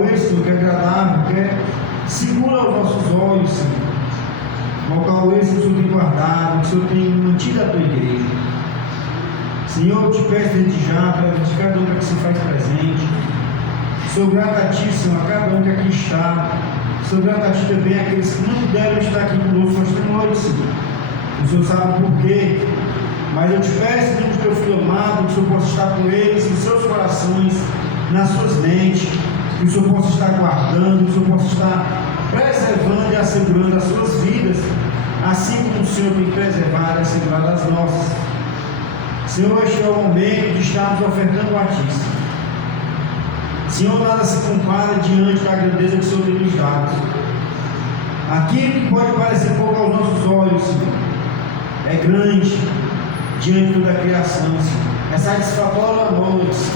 local esse, Senhor, que é agradável, que é seguro aos nossos olhos, Senhor. Local esse que o Senhor tem guardado, que o Senhor tem mantido a tua igreja. Senhor, eu te peço desde já, de cada um que se faz presente. Sou grato a Ti, Senhor, a cada um que aqui está. Sou grato a Ti também àqueles que não puderam estar aqui conosco esta noite, Senhor. O Senhor sabe o porquê. Mas eu te peço, Deus, teu filho amado, que o Senhor possa estar com eles, nos seus corações, nas suas mentes, que o Senhor possa estar guardando, que o Senhor possa estar preservando e assegurando as suas vidas, assim como o Senhor tem preservado e assegurado as nossas. Senhor, este é o momento de estarmos ofertando a Ti. Senhor, nada se compara diante da grandeza que o Senhor tem nos dado. Aquilo que pode parecer pouco aos nossos olhos, Senhor, é grande diante de toda a criação, Senhor. É satisfatório a nós,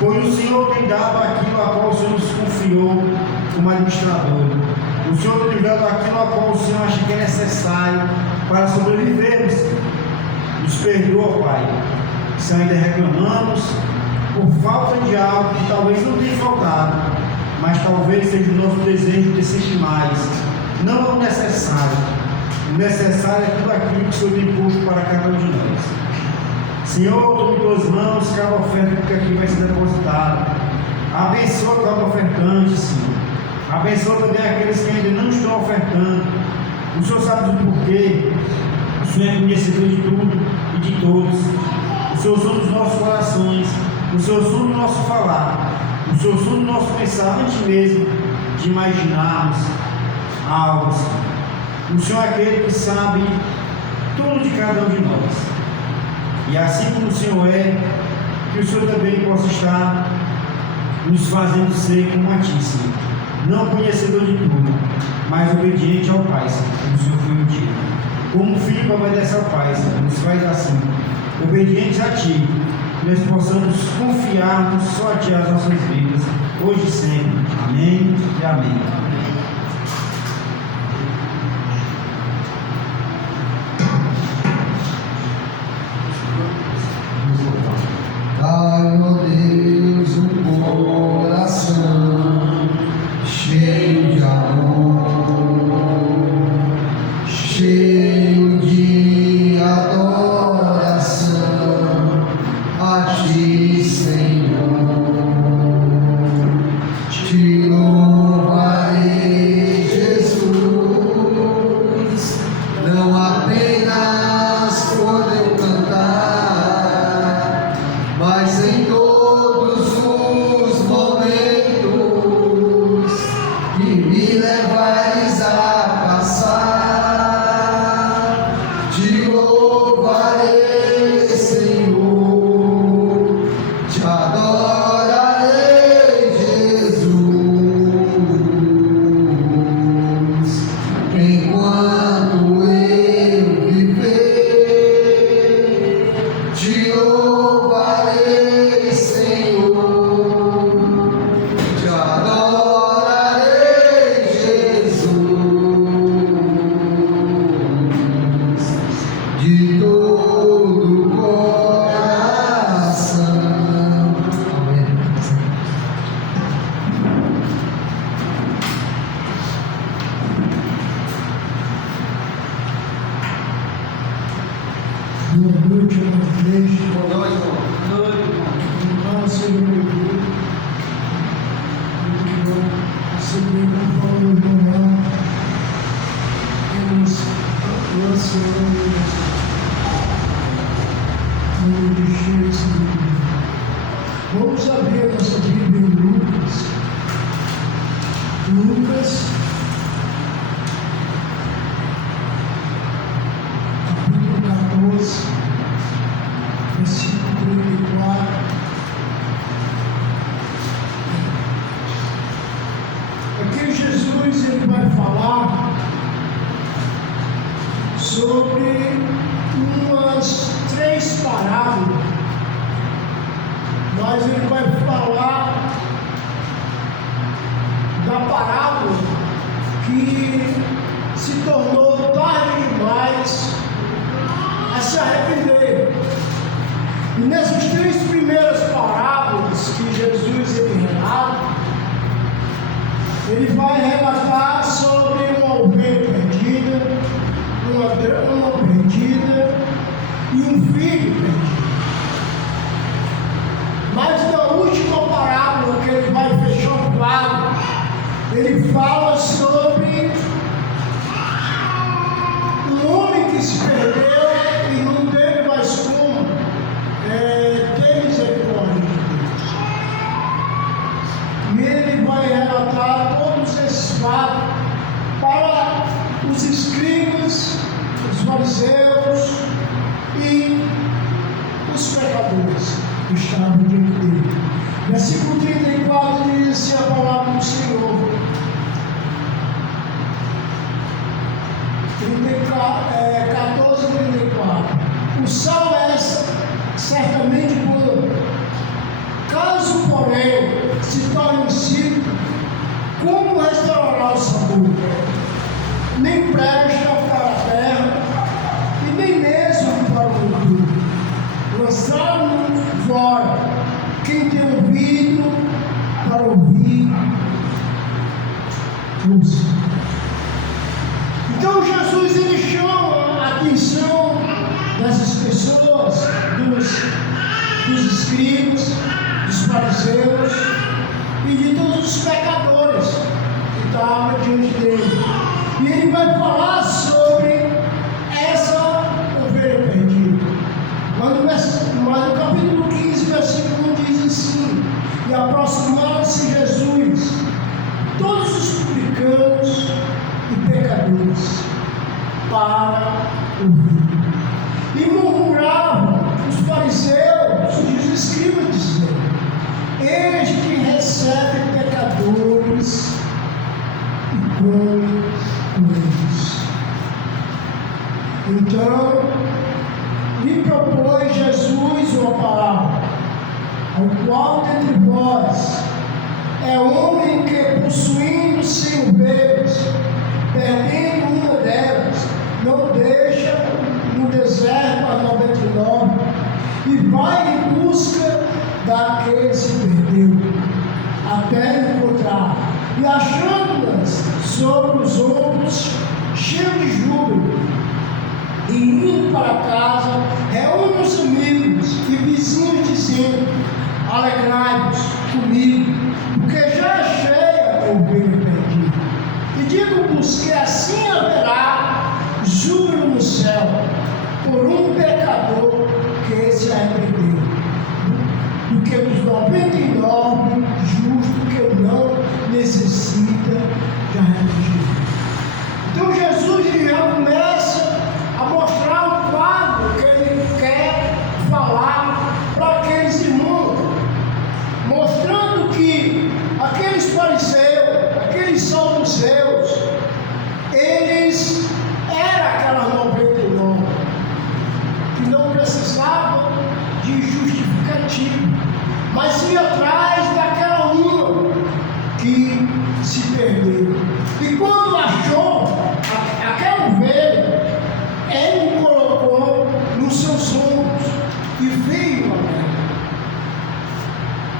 pois o Senhor tem dado aquilo a qual o Senhor nos confiou como administrador. O Senhor tem dado aquilo a qual o Senhor acha que é necessário para sobrevivermos. Nos perdoa, Pai, se ainda reclamamos por falta de algo que talvez não tenha faltado, mas talvez seja o nosso desejo de sempre mais. Não é o necessário. O necessário é tudo aquilo que o Senhor tem posto para cada um de nós. Senhor, tome em tuas mãos cada oferta que aqui vai ser depositada. Abençoa cada ofertante, Senhor. Abençoa também aqueles que ainda não estão ofertando. O Senhor sabe do porquê. O Senhor é conhecedor de tudo e de todos. O Senhor sonda os nossos corações. O Senhor sonda o nosso falar. O Senhor sonda o nosso pensar antes mesmo de imaginarmos algo. O Senhor é aquele que sabe tudo de cada um de nós. E assim como o Senhor é, que o Senhor também possa estar nos fazendo ser como a Ti, Senhor. Não conhecedor de tudo, mas obediente ao Pai, Senhor, como o Senhor foi um dia. Como o filho que obedece ao Pai, Senhor, nos faz assim, obedientes a Ti, que nós possamos confiar só a Ti as nossas vidas, hoje e sempre. Amém e amém. Ai, meu Deus, um coração cheio de amor, cheio de adoração a Ti, Senhor. Te louvarei, Jesus, não apenas por eu cantar, mas em todos os momentos que me levares a passar, te louvarei, Senhor, te adorarei, Jesus, enquanto eu viver, te louvarei, Senhor, te adorarei, Jesus, de todo o coração. Amém. Boa noite, irmão. Boa noite, irmão. Irmão, seja bem-vindo. Muito bom receber com Paulo e João. Eles lançam no de Jesus. Vamos abrir a nossa Bíblia em Lucas. Lucas, capítulo 14, versículo 34. Aqui Jesus ele vai falar sobre umas 3 parábolas, mas ele vai falar da parábola que se tornou tarde demais a se arrepender. E nessas 3 primeiras parábolas que Jesus ele relata, Ele vai relatar sobre uma ovelha perdida, uma drama perdida e um filho perdido. Mas na última parábola que ele vai fechar o quadro, ele fala sobre um homem que se perdeu e não teve mais como ter misericórdia de Deus. E ele vai relatar todos esses fatos para os escribas, os fariseus e os pecadores que estavam diante dele. Versículo 34 diz assim a palavra do Senhor. 14 e 34. O sal é certamente bom. Caso, porém, se torne insípido, como restaurar o sabor? Nem presta para a terra e nem mesmo para o futuro. Lançaram-no fora. Quem tem ouvido para ouvir, ouça. Então Jesus ele chama a atenção dessas pessoas, dos escribas, dos fariseus e de todos os pecadores que estavam diante dele. E ele vai falar sobre essa ovelha perdida. Mas no capítulo 15, versículo 1 diz assim: e aproximaram-se Jesus, todos os publicanos e pecadores, para ouvir. E murmuravam os fariseus e os escribas, dizendo: este recebe pecadores e come com eles. Então, lhe propôs Jesus uma parábola, ao qual dentre vós é homem que, possuindo 100 ovelhas, perdendo uma delas, não deixa no deserto as 99 e vai em busca daquele que se perdeu, até encontrar, e achando-nas sobre os ombros, cheio de júbilo, e indo para casa, reúne os amigos e vizinhos, dizendo: alegrai-vos comigo, porque já achei a ovelha perdida. E digo-vos que assim haverá júbilo no céu por um pecador que se arrependeu, do que dos 99 justos que não necessita de arrependimento. Então Jesus já começa a mostrar o quadro que ele quer falar para aqueles irmãos, mostrando que aqueles fariseus, aqueles saduceus, eles eram aquela 99 que não precisavam de justificativo, mas ia atrás daquela uma que se perdeu. E quando achou aquela ovelha, ele colocou nos seus ombros e veio a ela.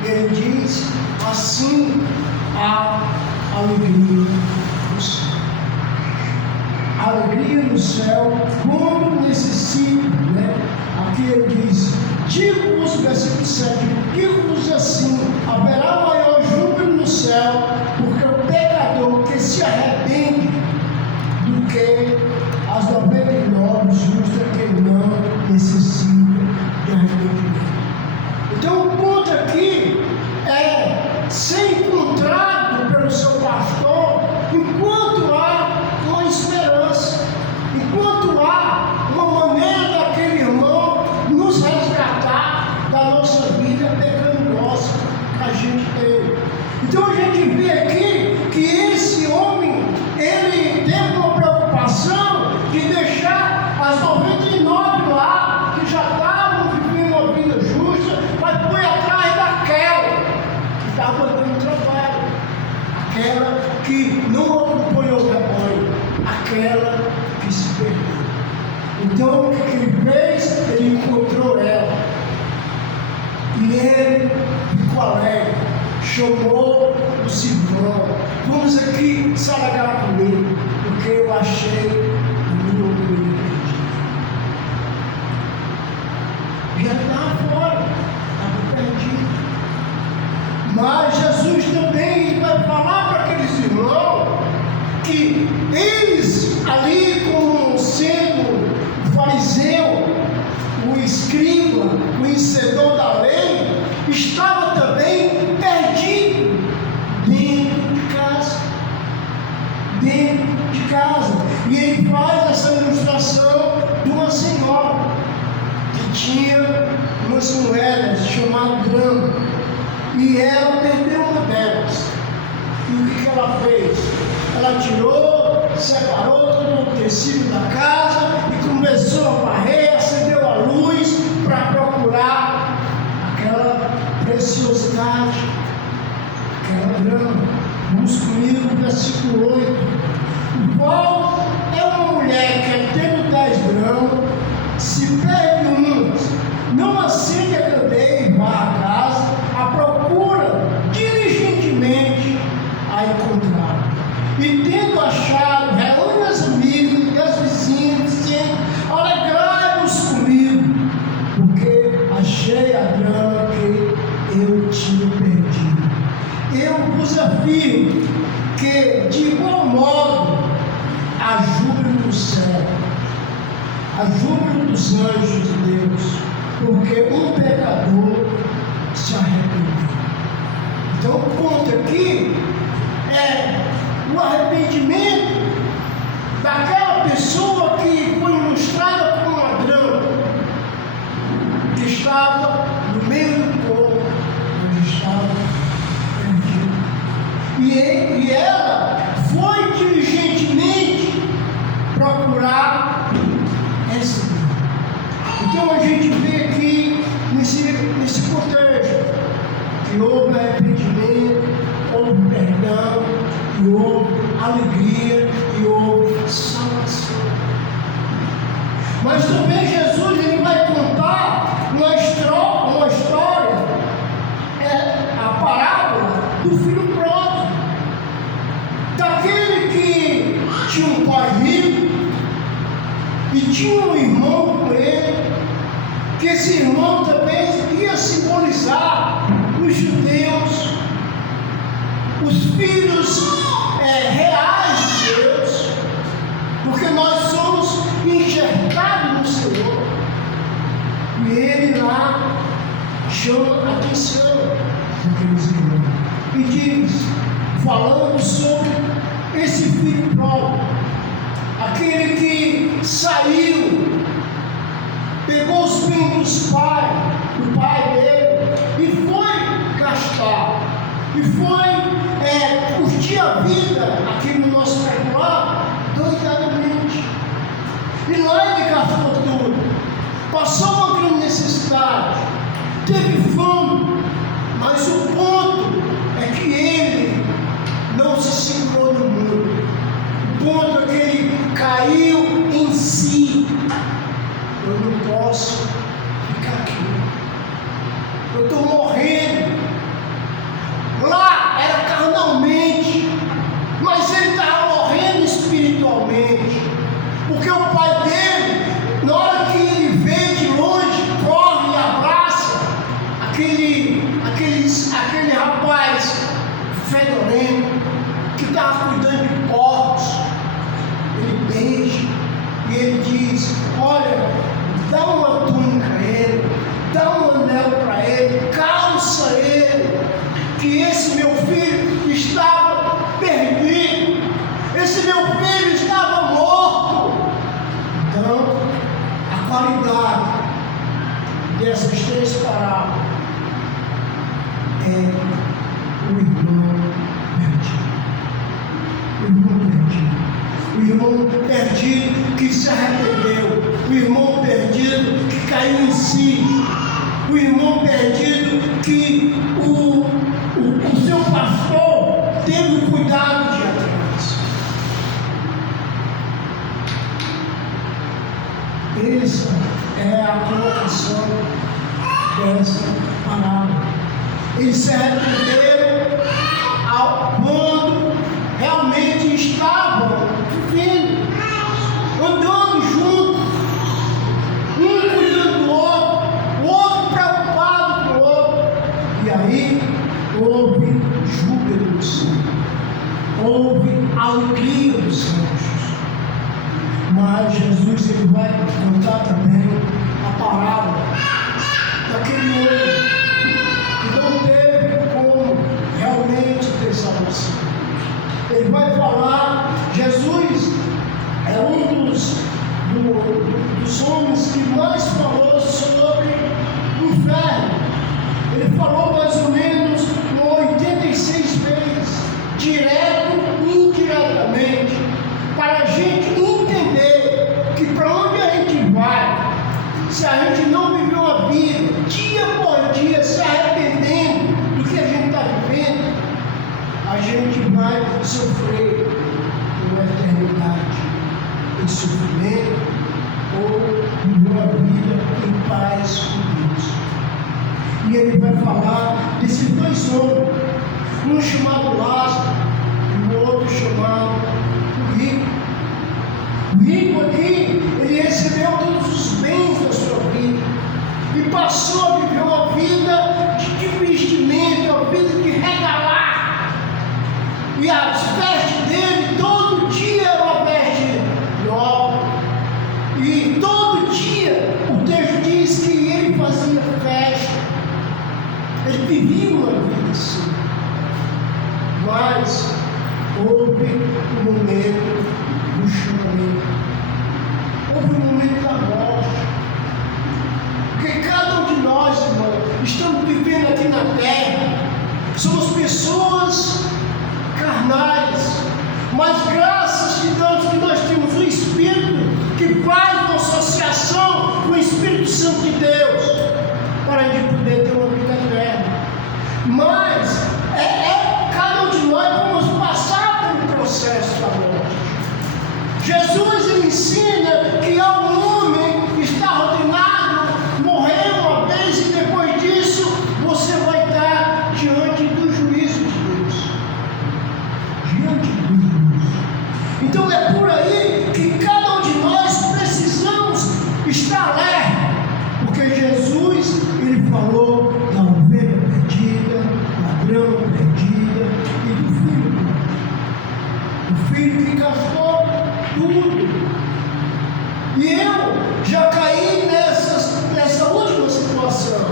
Ele diz: assim há alegria no céu. Alegria no céu, quando necessita, né? Aqui ele diz: digo-vos, versículo 7, digo-vos assim, haverá maior júbilo no céu, porque o pecador que se arrepende, do que as 99 justas que não necessitam de arrependimento. Então o ponto aqui é ser encontrado pelo seu pastor enquanto há uma esperança, enquanto há uma maneira daquele irmão nos resgatar da nossa vida pecaminosa que a gente tem. Então a gente vê aqui que esse homem, ele teve uma preocupação de deixar as 99 lá, que já estavam vivendo uma vida justa, mas foi atrás daquela que estava dando trabalho, aquela que não acompanhou o rebanho, aquela que se perdeu. Então o que ele fez? Ele encontrou ela. E ele ficou alegre, chamou disse: irmão, vamos aqui se alegrar comigo, porque eu achei a minha ovelha perdida. Já estava fora, estava perdido. Mas Jesus também vai falar para aqueles irmãos que eles ali, como sendo o fariseu, o escriba, o ensinador da lei, estava também perdido dentro de casa. Dentro de casa. E ele faz essa ilustração de uma senhora que tinha umas moedas chamadas grama, e ela perdeu uma delas. E o que ela fez? Ela tirou, separou todo o tecido da casa e começou a varrer, acendeu a luz para procurar aquela preciosidade, aquela grama. Vamos comigo no versículo 8. O qual é uma mulher que, tendo 10 gramas, se perde umas, não acende a candeia e vai à casa, à procura diligentemente a encontrar. E tendo achado, reúne as amigas e as vizinhas, dizendo: alegrai-vos comigo, porque achei a grama que eu tinha perdido. Eu vos afirmo que, de igual modo, há júbilo no céu, há júbilo dos anjos de Deus, porque um pecador se arrependeu. Então, o ponto aqui é o arrependimento daquela pessoa que foi ilustrada como uma grama, que estava no meio do povo, onde estava perdido. E ela foi diligentemente procurar essa grama. Então a gente vê aqui nesse contexto que houve arrependimento, houve perdão, e houve alegria, e houve salvação. Mas também Jesus ele vai contar uma história, a parábola do filho pródigo, daquele que tinha um pai rico e tinha um irmão com ele, que esse irmão também ia simbolizar os judeus, os filhos reais de Deus, porque nós somos enxergados no Senhor. E ele lá chama a atenção daqueles irmãos e diz, falando sobre esse filho próprio, aquele que saiu, pegou os bens do pai dele, e foi gastar, e foi curtir a vida aqui no nosso popular doidadamente. E lá ele gastou tudo, passou uma grande necessidade, teve fome, mas o ponto é que ele não se segurou no mundo. O ponto é que ele caiu em si. Eu não posso ficar aqui. Eu estou morrendo. Lá era carnalmente, mas ele estava morrendo espiritualmente. Porque o pai dele, na hora que ele vê de longe, corre e abraça aquele rapaz fedorento que estava cuidando de porcos. Ele beija e ele diz: olha, dá uma túnica a ele, dá um anel para ele, calça ele, que esse meu filho estava perdido, esse meu filho estava morto. Então, a qualidade dessas 3 parábolas é o irmão perdido. O irmão perdido. O irmão perdido que se arrependeu. O irmão perdido que caiu em si. O irmão perdido que o seu pastor teve o cuidado de ir atrás. Essa é a colocação dessa palavra. Eles se arrependeram júbilo do céu, houve alegria dos anjos. Mas Jesus ele vai contar também a parábola daquele homem que não teve como realmente ter salvação. Ele vai falar, Jesus é um dos homens que mais falou sobre o inferno. Ele falou mais ou menos 86 vezes, direto e indiretamente, para a gente entender que para onde a gente vai, se a gente não viveu a vida, dia por dia, se arrependendo do que a gente está vivendo, a gente vai sofrer uma eternidade em sofrimento ou viver uma vida em paz com Deus. E ele vai falar desses dois homens, um chamado Lázaro e o outro chamado o rico. O rico aqui, ele recebeu todos os bens da sua vida e passou a viver uma vida de vestimento, uma vida de regalar. E as vestes dele, todo dia era uma veste nova. E todo dia, o texto diz que ele fazia festa. Ele vivia uma vida assim. Mas houve um momento do chamamento. Houve um momento da morte. Porque cada um de nós, irmão, estamos vivendo aqui na terra. Somos pessoas carnais. Mas graças a Deus que nós temos o Espírito que faz uma associação com o Espírito Santo de Deus para a gente poder ter uma vida eterna. Mas cada um de nós vamos passar pelo processo da morte. Jesus ele ensina que ao homem que está ordenado morrer uma vez e depois disso você vai estar diante do juízo de Deus. Diante do juízo. Então é por aí que cada um de nós precisamos estar alerta, porque Jesus ele falou da ovelha perdida, da grama perdida e do filho. O filho que gastou tudo. E eu já caí nessa última situação.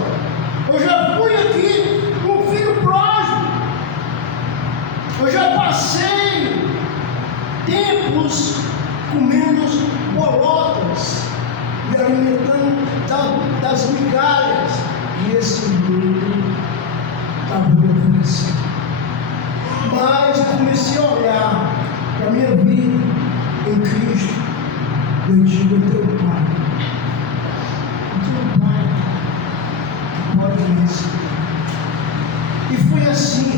Eu já fui aqui com o filho próximo. Eu já passei tempos comendo bolotas, me alimentando das migalhas. E esse mundo estava me oferecendo. Mas eu comecei a olhar para a minha vida em Cristo. Eu digo, eu tenho um Pai. Eu tenho um Pai que pode me receber. E foi assim.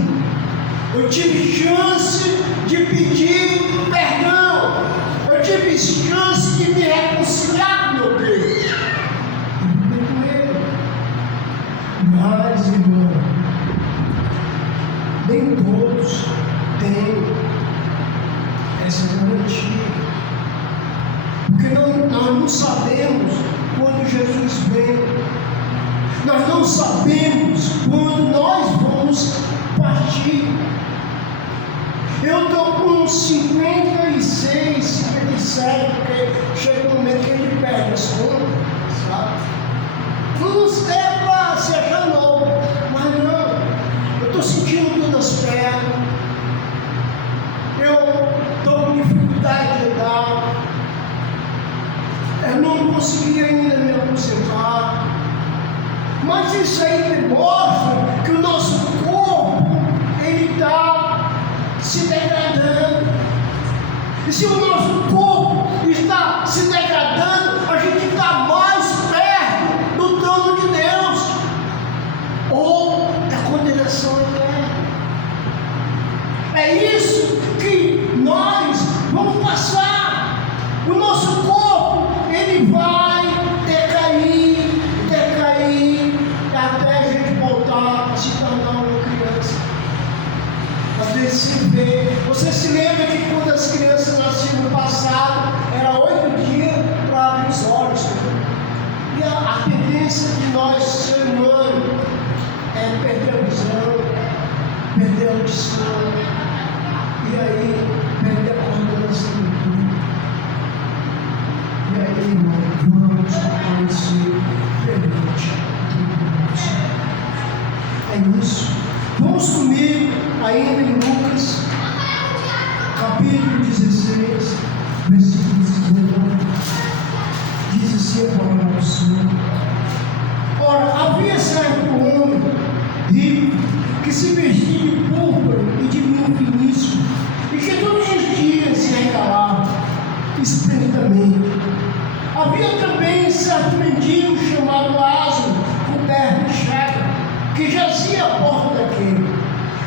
Eu tive chance de pedir perdão. Eu tive chance de me reconciliar com meu Deus. E viver com Ele. Mas, irmão, nem todos têm essa garantia. Porque nós não sabemos quando Jesus vem. Nós não sabemos quando nós vamos partir. Eu estou com 56, 57, porque chega um momento que ele perde as contas, sabe? Uns é para se achar novo, mas não. Eu estou sentindo dor nas pernas. Eu estou com dificuldade de andar. Eu não consegui ainda me aposentar. Mas isso aí mostra que o nosso corpo ele está se degradando. E se o nosso corpo está se degradando, a gente está mais perto do trono de Deus ou da condenação eterna. É isso que nós vamos passar. O nosso corpo ele vai decair, até a gente voltar a se tornar uma criança. Às vezes você se lembra que quando as crianças nasciam no passado, era 8 dias para abrir os olhos. E a tendência de nós, ser humano, é perder a visão. perde a audição, e aí perde a coordenação do tudo. E aí, irmão, vamos aparecer perante Deus. É isso. Vamos comigo ainda em Lucas, capítulo 16, versículo 19. Diz assim a palavra do Senhor. Ora, havia certo homem rico que se vestia de púrpura e de vinho finíssimo, e que todos os dias se regalava esplendidamente. Havia também certo mendigo chamado Lázaro, coberto de chaga, que jazia à porta daquele,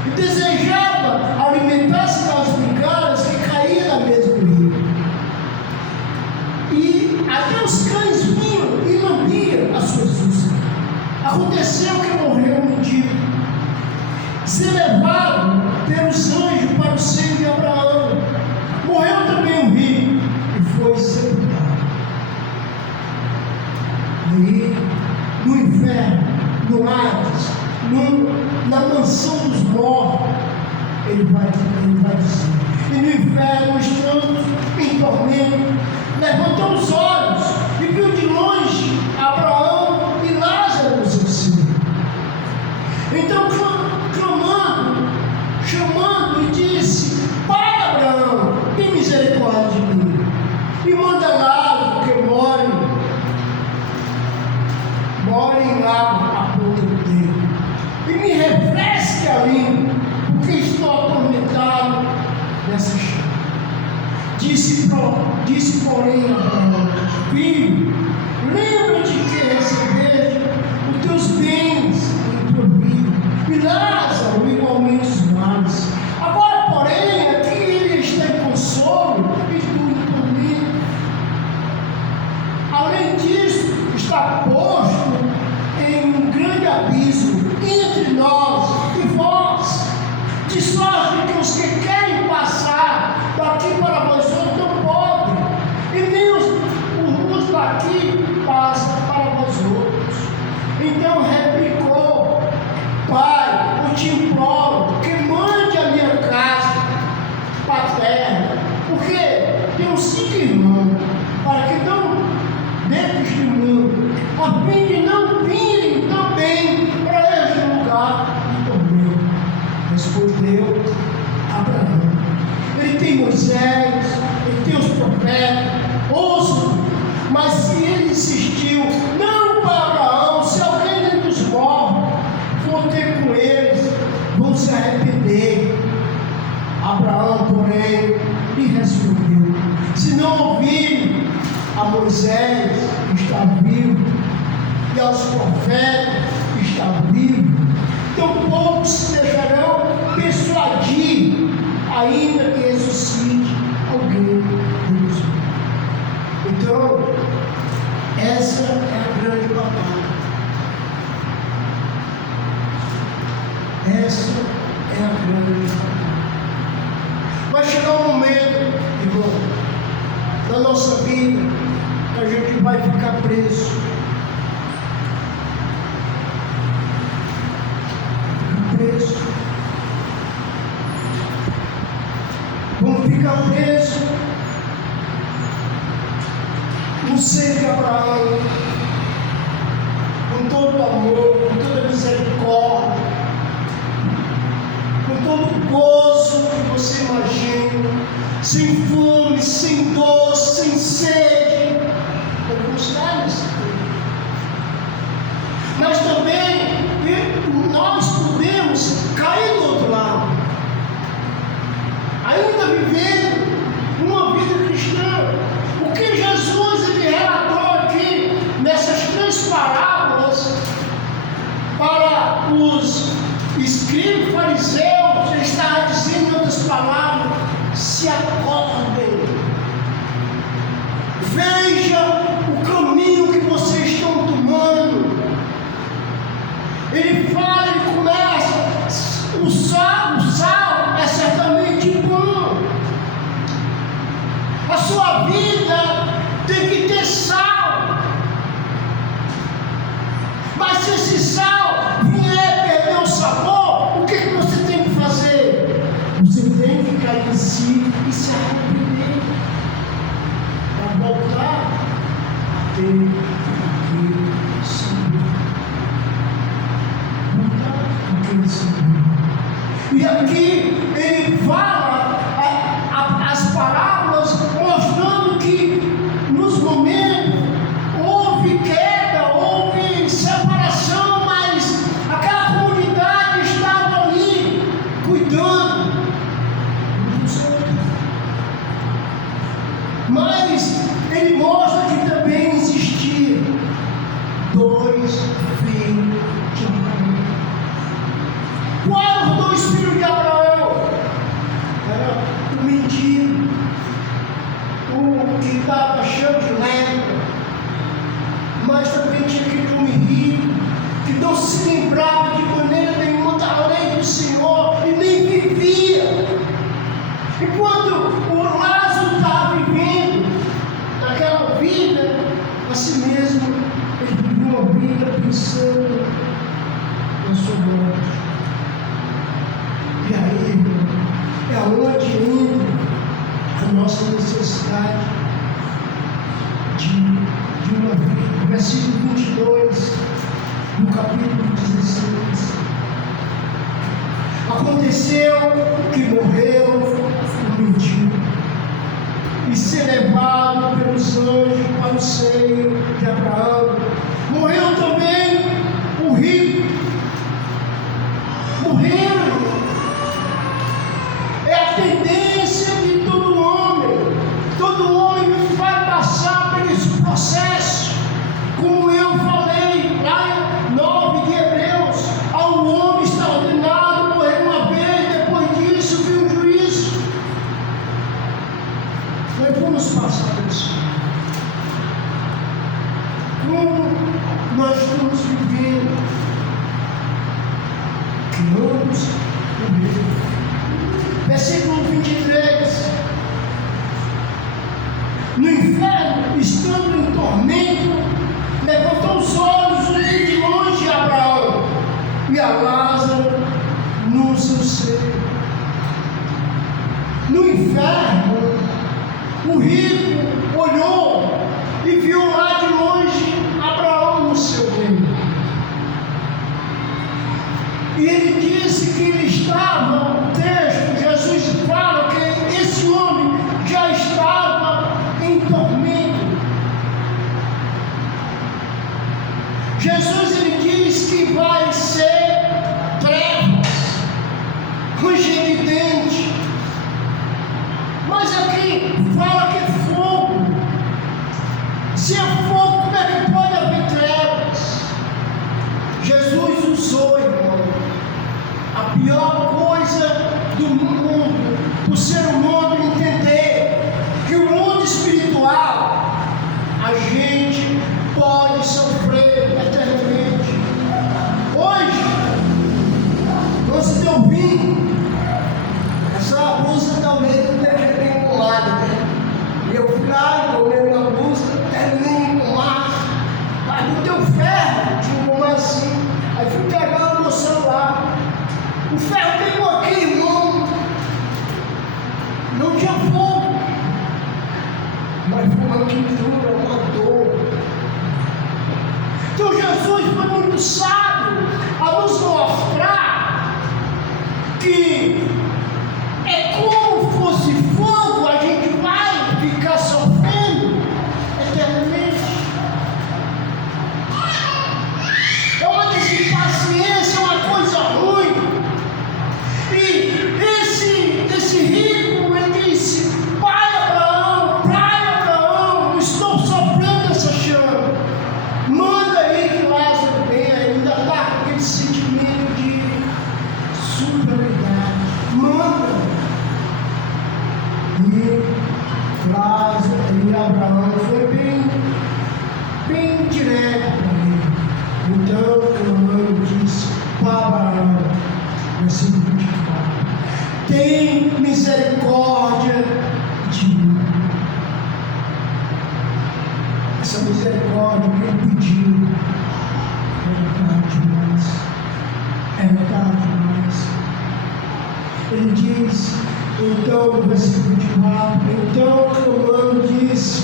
e desejava alimentar-se das migalhas que caía da mesa do rico. E até os cães vinham e lambiam as suas úlceras. Aconteceu que morreu o mendigo, ser levado pelos anjos para o seio de Abraão. Morreu também o rico e foi sepultado. Aí, no inferno, no Hades, na mansão dos mortos, ele vai dizer: e no inferno estamos em tormento. Levantou os olhos e viu de longe Abraão e Lázaro no seu seio. Então, chamando, disse: Pai Abraão, tem misericórdia de mim, e manda Lázaro que more em água a ponta do dedo, e me refresque a língua, porque estou atormentado nessa chama. Disse porém Abraão: Filho, lembra-te que recebeste os teus bens em tua vida, e Lázaro igualmente os males. Agora, porém, aqui ele está em consolo e tu em tormento. Além disso, está posto em um grande abismo entre nós e vós, de sorte que os que querem passar daqui para vós outros não podem, e nem os daqui passam para vós outros. Então replicou: Pai, eu te imploro que mande a minha casa paterna, porque tenho 5 irmãos, para que não dê testemunho, a fim de não virem também para este lugar de tormento. Respondeu Abraão: Ele tem Moisés, ele tem os profetas, ouçam. Mas se ele insistiu: Não, para Abraão, se alguém dentre os mortos for ter com eles, vão se arrepender. Abraão, porém, lhe respondeu: Se não ouvirem a Moisés, que está vivo, e aos profetas, que está vivo, tampouco se deixarão persuadir, ainda que ressuscite alguém dos mortos. Então, essa é a grande batalha. Essa é a grande batalha. Vai chegar um momento, irmão, na nossa vida, que a gente vai ficar preso. Vamos ficar presos no seio de Abraão, com todo o amor, com toda a misericórdia, com todo o gozo que você imagina, sem fome, sem dor, sem sede. Vamos estar nesse tempo. Mas também nós podemos cair do outro lado, ainda vivendo uma vida cristã. O que Jesus ele relatou aqui nessas 3 parábolas para os escribas e fariseus, ele estava dizendo em outras palavras: se acordem, veja o caminho que vocês estão tomando. Ele fala, ele começa: o sol si e se arrepender, para voltar a ter aquele sabor. Voltar aquele sabor. E aqui ele fala as parábolas mostrando que nos momentos houve queda, houve separação, mas aquela comunidade estava ali cuidando dos outros. Mas ele mostra que também existia dois filhos de Abraão. Qual eram os dois filhos de Abraão? Era o mendigo, o que estava cheio de lepra, mas também tinha aquele homem rico, que não se lembrava de maneira nenhuma da lei do Senhor e nem vivia. E quando o Lázaro estava vivendo naquela vida, assim mesmo, ele vivia uma vida pensando na sua morte. E aí, irmão, é onde entra a nossa necessidade de uma vida. Versículo 22 do capítulo 16. Aconteceu que morreu o mendigo e ser levado pelos anjos para o seio de Abraão. Morreu também o rico. Morreram. É a tendência de todo homem. Todo homem vai passar por esse processo. Como eu falei lá em 9 de Hebreus, ao homem está ordenado morrer uma vez, depois disso vem o juízo. Nós vamos passar por isso. Como nós estamos vivendo? Que vamos morrer. Versículo 23. No inferno, estando em tormento, levantou os olhos e de longe a Abraão e a Lázaro no seu seio. No inferno, o rico olhou e viu lá de longe Abraão no seu meio. E ele disse que ele estava, o texto, Jesus fala que esse homem já estava em tormento. Jesus, ele diz que vai ser trevas, ranger de dente. Mas aqui fala que é fogo. Se é fogo, como é que pode haver trevas? Jesus usou, irmão, a pior coisa do mundo, o ser humano entender que o mundo espiritual a gente pode sofrer eternamente. Hoje, você está ouvindo, essa blusa também não deve ter engomada, né? E eu fui lá e tomei uma blusa, terminei engomar, mas não deu ferro de engomar assim. Aí fui pegar o meu celular. O ferro pegou aqui, irmão. Não tinha fogo. Mas foi uma quintura, uma dor. Então Jesus foi muito sábio a nos mostrar que é como fosse fogo, a gente vai ficar sofrendo eternamente. É uma desimpaciência, uma coisa ruim. E esse rico, ele disse: Pai Abraão, estou sofrendo essa chama. Manda aí que Lázaro venha. Ainda está com aquele sentimento de superioridade. Manda. E Lázaro e Abraão foi bem direto para ele. Então o anjo disse para Abraão, versículo 24: tem misericórdia de mim. Essa misericórdia que ele pediu é tarde demais. É tarde demais. Ele diz: Então, no versículo 24, então clamando, disse: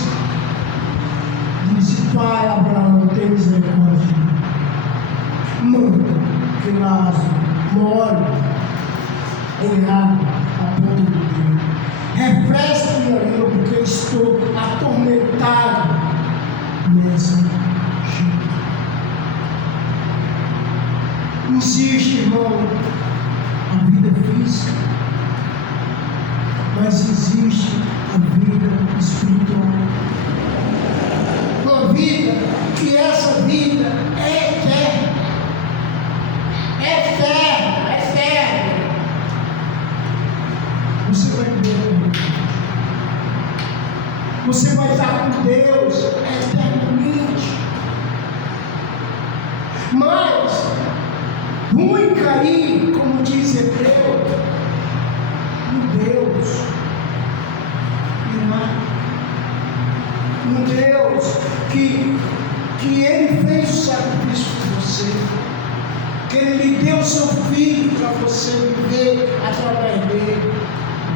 Pai Abraão, tem misericórdia, manda que Lázaro more em água a ponto de Deus. Refresca minha língua, porque eu estou atormentado nessa gente. Insiste, irmão, a vida física, mas existe a vida espiritual. Uma vida que essa vida é eterna. Eterna, eterna. Você vai ver. Você vai estar com Deus eternamente. Mas, ruim cair, como diz Hebreu, no Deus irá. No Deus que Ele fez o sacrifício por você, que Ele lhe deu seu filho para você viver através dele,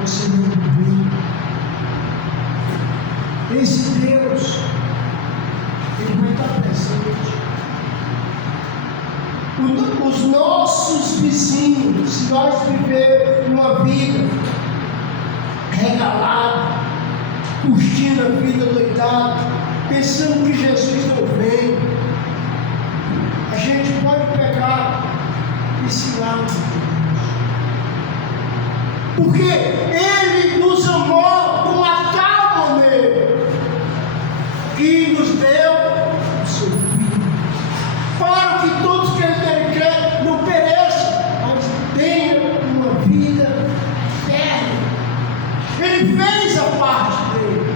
você não viver. Esse Deus, Ele vai estar presente. Os nossos vizinhos, se nós vivermos uma vida regalada, curtindo a vida doidada, pensando que Jesus não vem, a gente pode pegar esse lado de Deus, porque Ele nos amou de uma tal maneira que nos deu o seu Filho, para que todos que Ele quer não pereçam, mas tenham uma vida eterna. Ele fez a parte dele.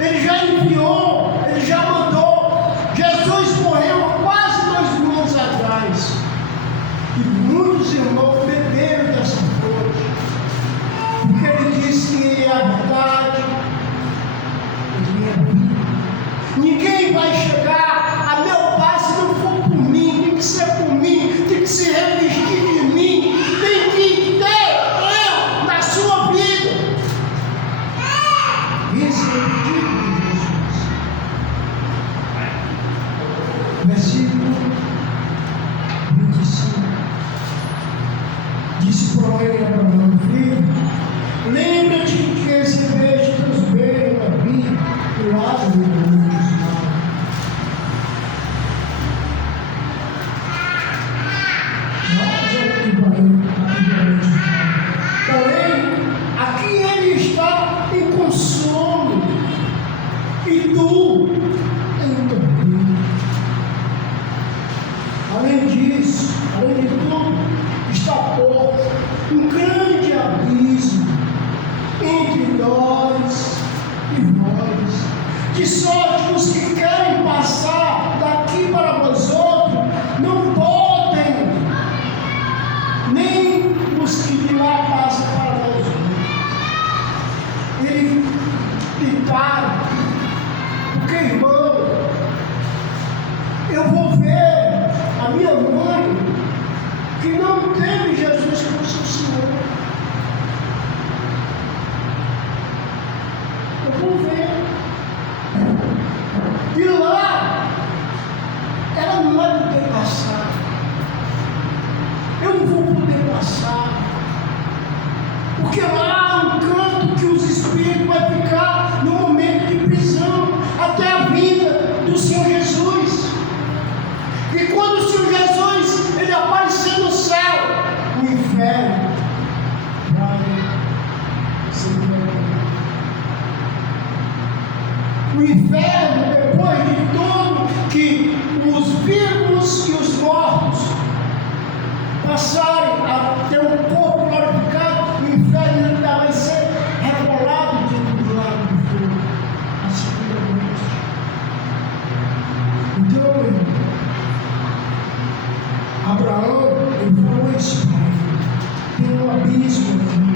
Ele já enviou, Ele já mandou. Jesus morreu há quase 2000 anos atrás. E muitos irmãos beberam dessa fonte. Porque Ele disse que Ele é a verdade, Ele é a vida. Ninguém vai chegar a meu Pai se não for por mim. Tem que ser por mim, tem que se revestir de mim, tem que ter eu na sua vida. Esse é o pedido de Jesus. Versículo 25. Disse para ele Abraão: Filho, lembra-te que recebeste teus bens na vida e Lázaro no mundo. Porém, aqui ele está em consolo, e tu em também. Além disso, além de tudo, está posto um grande abismo entre nós e vós, de sorte que os que querem passar daqui para vós outros não podem, nem os que de lá passam para nós outros. Ele ditado, porque, irmão, eu vou ver a minha mãe que não teme Jesus como seu Senhor. Eu vou ver. E lá, ela não vai poder passar. Eu não vou poder passar. Porque lá há um canto que os espíritos vão ficar no momento de prisão, até a vinda do Senhor Jesus. E quando o Senhor Jesus ele aparecer no céu, o inferno vai ser derrotado. O inferno, depois de tudo que os vivos e os mortos passarem a ter um corpo glorificado, o inferno ainda vai ser rebolado dentro do lago de fogo, a segunda morte. Então, meu irmão, Abraão, ele falou isso, tem um abismo aqui,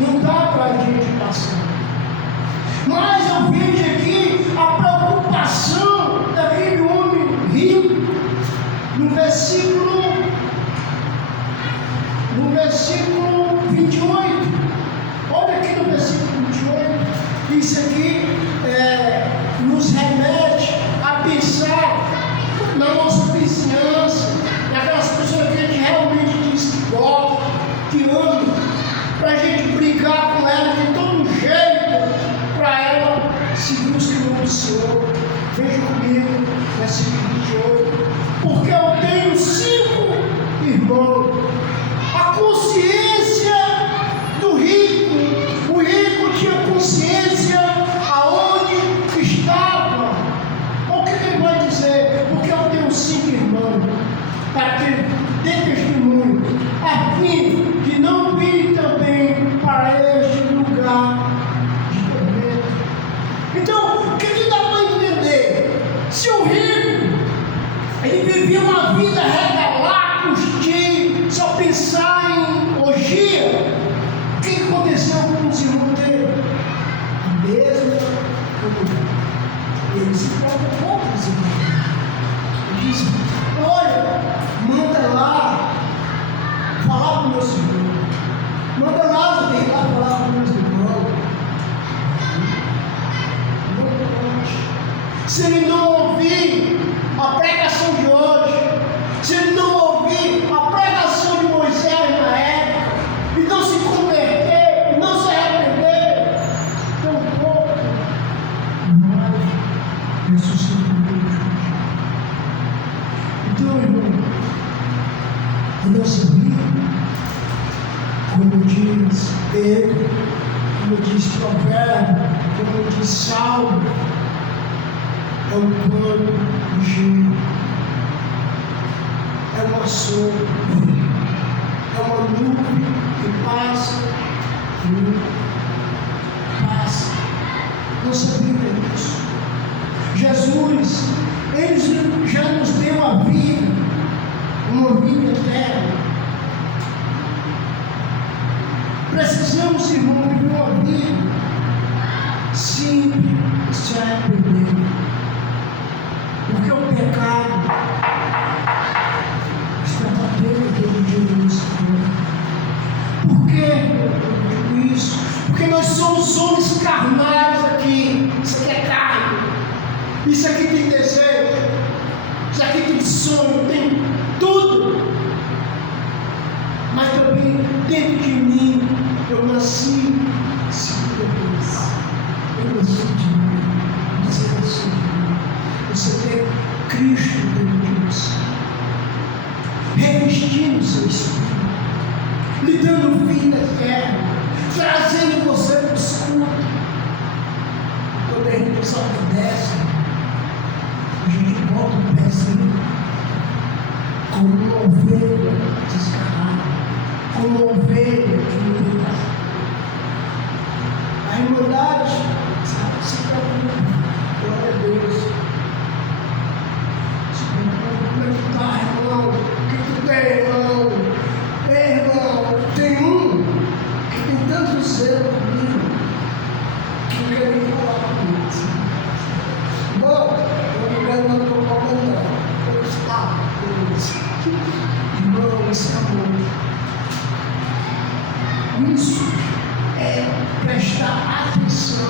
não dá para a gente passar. Mas eu vejo aqui a preocupação comigo, versículo 28. Porque eu tenho 5 irmãos. A consciência do rico, o rico tinha consciência aonde estava. O que ele vai dizer? Porque eu tenho 5 irmãos, para que dê testemunho, a fim de não vir também para este lugar de tormento. Então, o que dá para entender? Se o rico, ele vivia uma vida regalada, curtir, só pensar em orgia, o que aconteceu com os irmãos dele? A mesma coisa. Ele se preocupou com os irmãos. Ele disse: olha, manda lá falar com meus irmãos. Manda lá vir lá falar com meus irmãos. Se ele não ouvir a pregação de hoje, se ele não ouvir a pregação de Moisés na época, e não se converter, e não se arrepender, tão pouco mais ressuscitou hoje. Então, irmão, a nossa vida, como diz Pedro, como diz Provérbio, como diz Salmo, é um plano ligeiro, é uma sombra, é uma nuvem que passa, passa. Nossa vida é isso. Jesus, Ele já nos deu a vida, uma vida eterna. Precisamos, irmão, de uma vida simples, se arrepender. Porque o pecado está batendo todo dia no nosso corpo. Por que eu digo isso? Porque nós somos homens carnais aqui. Isso aqui é carne. Isso aqui tem desejo. Isso aqui tem sonho, tem tudo. Mas também dentro de mim eu nasci segunda vez. Eu nasci de mim. Você nasceu de mim. Você tem Cristo dentro de você, revestindo o seu espírito, lhe dando vida eterna, trazendo você para o escuro. Quando a gente desobedece, a gente bota o pezinho como uma ovelha desgarrada, como uma ovelha que não tem paz. A irmandade, sabe, se preocupa. Glória a Deus. Como é que está, irmão? O que tu tem, irmão? Ei, irmão, tem um que tem tanto zelo comigo que não quer nem falar comigo. Irmão, eu não estou falando não. Eu estava com isso. Irmão, esse amor. Isso é prestar atenção.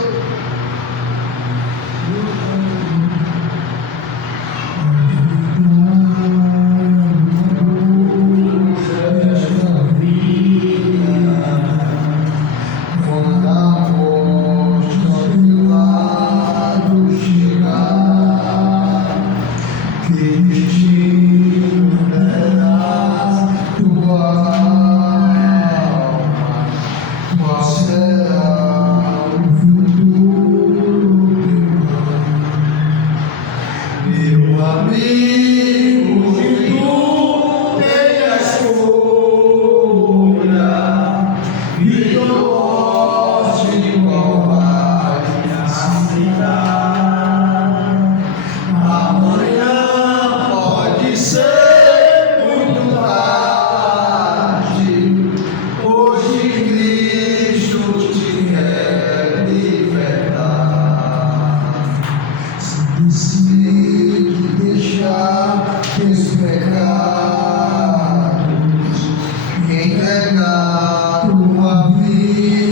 Entregar tua vida.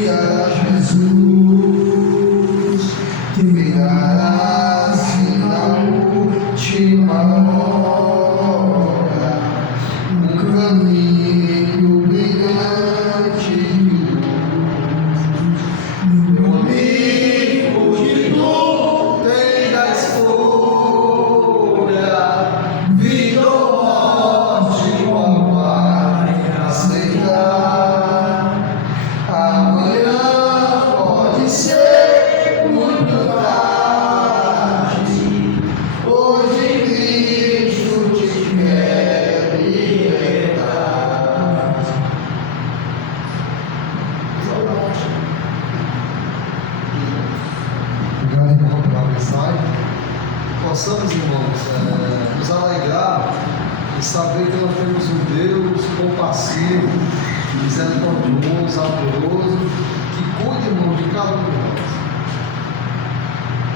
mensagem, possamos, irmãos, nos alegrar e saber que nós temos um Deus compassivo, misericordioso, amoroso, que cuida, irmão, de cada um de nós.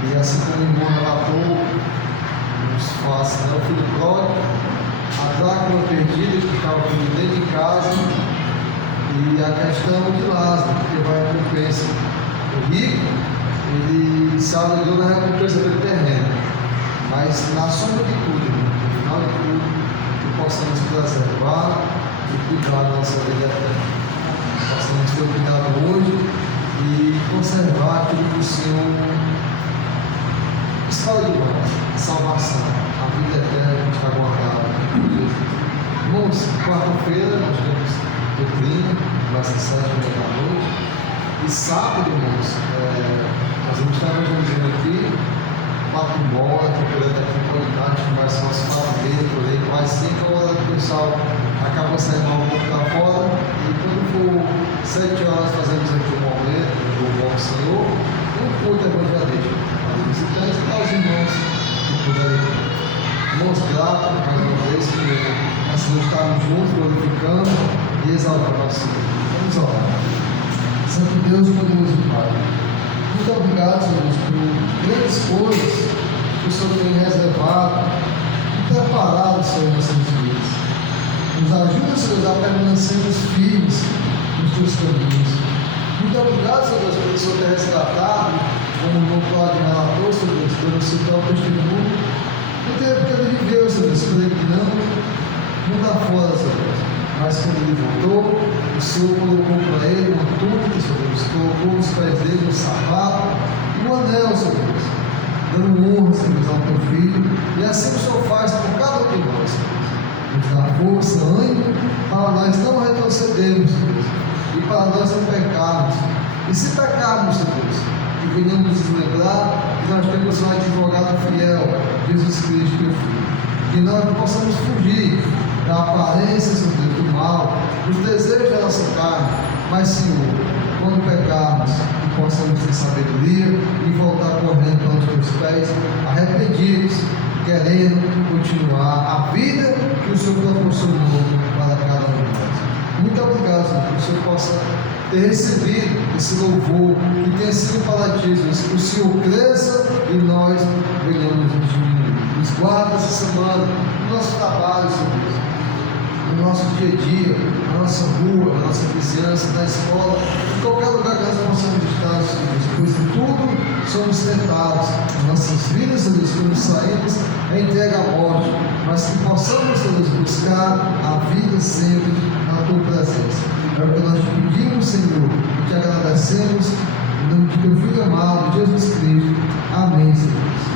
E assim como o irmão relatou, nos faz, né, o filho pródigo, a dracma perdida que estava dentro de casa, e a questão de Lázaro, porque vai a recompensa. O rico, ele se alegrou na recompensa do terreno, mas na sombra de tudo, no final de tudo, que possamos preservar e cuidar da nossa vida eterna. Possamos ter o cuidado hoje e conservar aquilo que o Senhor escolhe de nós, a salvação, a vida eterna que está guardada. Irmãos, quarta-feira nós temos doutrina, vai ser 7h30 da noite, e sábado, irmãos, nós vamos estar evangelizando aqui, papo bola, que o Pedro aqui pode estar, a gente vai ser umas 4h30 por aí, quase 5 horas que o pessoal acaba saindo um pouco lá fora, e quando for 7 horas fazemos aqui um momento, o bom Senhor, um culto evangelístico, para os visitantes e para os irmãos que puderem. Irmãos, gratos mais uma vez que nós estarmos juntos, glorificando e exaltando nosso Senhor. Vamos orar. Santo Deus, poderoso Pai, muito obrigado, Senhor, por grandes coisas que o Senhor tem reservado e preparado, Senhor, em nossas vidas. Nos ajuda, Senhor, a permanecermos firmes nos teus caminhos. Muito obrigado, Senhor Deus, pelo Senhor ter resgatado, como o irmão Cláudio relatou, Senhor Deus, pelo seu próprio testemunho. No tempo que ele viveu, Senhor Deus, peregrinando, mundo afora, Senhor Deus. Mas quando ele voltou, o Senhor colocou para ele uma túnica, Senhor Deus, colocou nos pés dele um sapato e um anel, Senhor Deus, dando honra, Senhor Deus, ao teu filho. E assim o Senhor faz por cada um de nós, Senhor Deus. Nos dá força, ânimo, para nós não retrocedermos, Senhor Deus, e para nós não pecarmos. E se pecarmos, Senhor Deus, que venhamos nos lembrar que nós temos um advogado fiel, Jesus Cristo, teu Filho. Que nós possamos fugir da aparência, Senhor Deus, do mal, dos desejos da nossa carne, mas, Senhor, quando pecarmos, que possamos ter sabedoria e voltar correndo para os teus pés, arrependidos, querendo continuar a vida que o Senhor proporcionou para cada um de nós. Muito obrigado, Senhor, que o Senhor possa ter recebido esse louvor que tem sido para ti, Jesus, que o Senhor cresça e nós venhamos nos diminuir. Nos guarda essa semana, no nosso trabalho, Senhor Deus, no nosso dia a dia, na nossa rua, na nossa vizinhança, na escola, em qualquer lugar que nós possamos estar, Senhor Deus, pois em tudo somos tentados. Em nossas vidas, Senhor Deus, quando saímos, é entregue à morte, mas que possamos, Senhor Deus, buscar a vida sempre na tua presença. É o que nós te pedimos, Senhor, e te agradecemos, em nome de teu Filho amado, Jesus Cristo. Amém, Senhor.